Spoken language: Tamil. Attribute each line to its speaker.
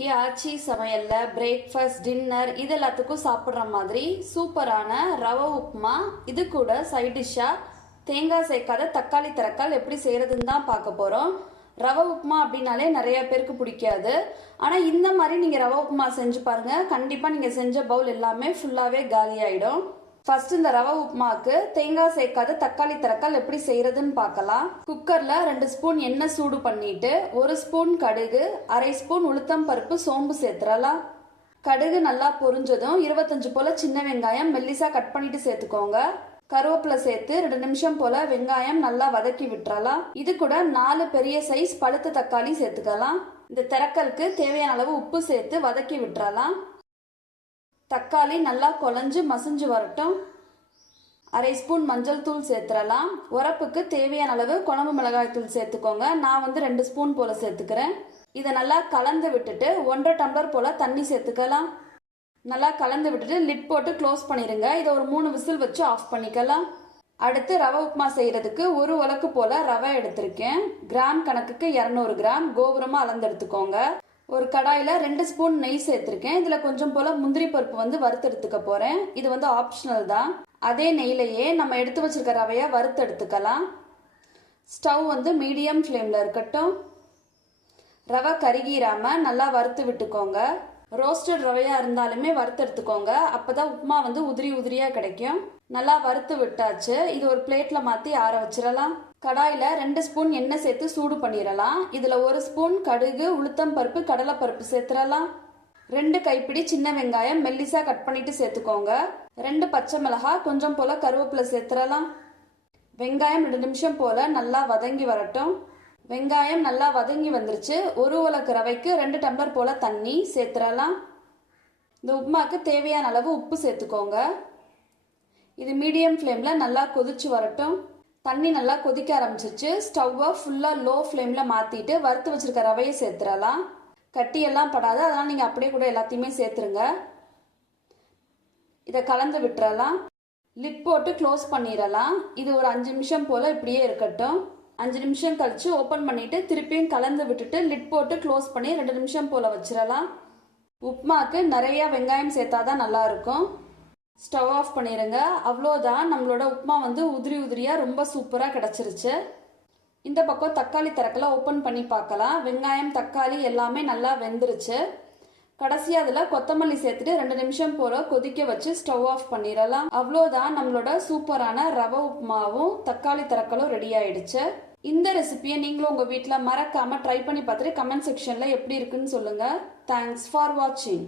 Speaker 1: இன்னைக்கு ஆச்சி சமையல்ல பிரேக்ஃபாஸ்ட் டின்னர் இது எல்லாத்துக்கும் சாப்பிட்ற மாதிரி சூப்பரான ரவை உப்புமா. இது கூட சைட் டிஷ்ஷா தேங்காய் சேர்க்காத தக்காளி தரக்கால் எப்படி செய்யறதுன்னு தான் பார்க்க போறோம். ரவை உப்புமா அப்படின்னாலே நிறைய பேருக்கு பிடிக்காது. ஆனால் இந்த மாதிரி நீங்கள் ரவை உப்புமா செஞ்சு பாருங்க. கண்டிப்பாக நீங்கள் செஞ்ச பவுல் எல்லாமே ஃபுல்லாகவே காலி ஆயிடும் ஃபர்ஸ்ட் இந்த ரவை உப்புமாக்கு தேங்காய் சேர்க்காத தக்காளி திறக்கால் எப்படி செய்யறதுன்னு பார்க்கலாம். குக்கர்ல ரெண்டு ஸ்பூன் எண்ணெய் சூடு பண்ணிட்டு ஒரு ஸ்பூன் கடுகு அரை ஸ்பூன் உளுத்தம் பருப்பு சோம்பு சேர்த்துறலாம். கடுகு நல்லா பொரிஞ்சதும் இருபத்தஞ்சு போல சின்ன வெங்காயம் மெல்லிசா கட் பண்ணிட்டு சேர்த்துக்கோங்க. கருவேப்பிலை சேர்த்து ரெண்டு நிமிஷம் போல வெங்காயம் நல்லா வதக்கி விட்டுறலாம். இது கூட நாலு பெரிய சைஸ் பழுத்த தக்காளி சேர்த்துக்கலாம். இந்த திறக்கலுக்கு தேவையான அளவு உப்பு சேர்த்து வதக்கி விட்டுறலாம். தக்காளி நல்லா குழஞ்சு மசிஞ்சு வரட்டும். அரை ஸ்பூன் மஞ்சள் தூள் சேர்த்துடலாம். உரப்புக்கு தேவையான அளவு குழம்பு மிளகாய் தூள் சேர்த்துக்கோங்க. நான் வந்து ரெண்டு ஸ்பூன் போல சேர்த்துக்கிறேன். இதை நல்லா கலந்து விட்டுட்டு ஒன்றரை டம்ளர் போல தண்ணி சேர்த்துக்கலாம். நல்லா கலந்து விட்டுட்டு லிட் போட்டு க்ளோஸ் பண்ணிடுங்க இதை ஒரு மூணு விசில் வச்சு ஆஃப் பண்ணிக்கலாம். அடுத்து ரவை உப்புமா செய்யறதுக்கு ஒரு உலக்கு போல ரவை எடுத்திருக்கேன். கிராம் கணக்குக்கு இரநூறு கிராம். கோபுரமா அளந்து எடுத்துக்கோங்க ஒரு கடாயில் ரெண்டு ஸ்பூன் நெய் சேர்த்துருக்கேன். இதில் கொஞ்சம் போல் முந்திரி பருப்பு வந்து வறுத்து எடுத்துக்க இது வந்து ஆப்ஷனல் தான். அதே நெய்லையே நம்ம எடுத்து வச்சுருக்க ரவையை வறுத்து எடுத்துக்கலாம் ஸ்டவ் வந்து மீடியம் ஃப்ளேமில் இருக்கட்டும். ரவை கருகிராமல் நல்லா வறுத்து விட்டுக்கோங்க. ரோஸ்டட் ரவையாக இருந்தாலுமே வறுத்து எடுத்துக்கோங்க அப்பதான் உப்புமா வந்து உதிரி உதிரியாக கிடைக்கும். நல்லா வறுத்து விட்டாச்சு. இது ஒரு பிளேட்டில் மாற்றி ஆற வச்சிடலாம். கடாயில் ரெண்டு ஸ்பூன் எண்ணெய் சேர்த்து சூடு பண்ணிடலாம் இதில் ஒரு ஸ்பூன் கடுகு உளுத்தம் பருப்பு கடலைப்பருப்பு சேர்த்துடலாம் ரெண்டு கைப்பிடி சின்ன வெங்காயம் மெல்லிசாக கட் பண்ணிட்டு சேர்த்துக்கோங்க. ரெண்டு பச்சை மிளகா கொஞ்சம் போல கருவேப்பிலை சேர்த்துடலாம் வெங்காயம் ரெண்டு நிமிஷம் போல நல்லா வதங்கி வரட்டும். வெங்காயம் நல்லா வதங்கி வந்துருச்சு. ஒரு உலக்கு ரவைக்கு ரெண்டு டம்ளர் போல தண்ணி சேர்த்துடலாம் இந்த உப்புமாக்கு தேவையான அளவு உப்பு சேர்த்துக்கோங்க. இது மீடியம் ஃப்ளேமில் நல்லா கொதிச்சு வரட்டும். தண்ணி நல்லா கொதிக்க ஆரம்பிச்சிருச்சு. ஸ்டவ்வை ஃபுல்லாக லோ ஃப்ளேமில் மாற்றிட்டு வறுத்து வச்சுருக்க ரவையை சேர்த்துடலாம். கட்டியெல்லாம் படாது. அதனால் நீங்கள் அப்படியே கூட எல்லாத்தையுமே சேர்த்துருங்க. இதை கலந்து விட்டுறலாம். லிட் போட்டு க்ளோஸ் பண்ணிடலாம். இது ஒரு அஞ்சு நிமிஷம் போல் இப்படியே இருக்கட்டும். அஞ்சு நிமிஷம் கழித்து ஓப்பன் பண்ணிவிட்டு திருப்பியும் கலந்து விட்டுட்டு லிட் போட்டு க்ளோஸ் பண்ணி ரெண்டு நிமிஷம் போல் வச்சிடலாம். உப்மாக்கு நிறையா வெங்காயம் சேர்த்தாதான் தான் இருக்கும். ஸ்டவ் ஆஃப் பண்ணிடுங்க அவ்வளோதான். நம்மளோட உப்மா வந்து உதிரி உதிரியாக ரொம்ப சூப்பராக கிடச்சிருச்சு. இந்த பக்கம் தக்காளி திறக்கல. ஓப்பன் பண்ணி பார்க்கலாம். வெங்காயம் தக்காளி எல்லாமே நல்லா வெந்துருச்சு. கடைசியாக அதில் கொத்தமல்லி சேர்த்துட்டு ரெண்டு நிமிஷம் போல கொதிக்க வச்சு ஸ்டவ் ஆஃப் பண்ணிடலாம். அவ்வளோதான் நம்மளோட சூப்பரான ரவை உப்புமாவும் தக்காளி தரக்கலும் ரெடி ஆயிடுச்சு. இந்த ரெசிபியை நீங்களும் உங்கள் வீட்டில் மறக்காமல் ட்ரை பண்ணி பார்த்துட்டு கமெண்ட் செக்ஷனில் எப்படி இருக்குன்னு சொல்லுங்கள் தேங்க்ஸ் ஃபார் வாட்சிங்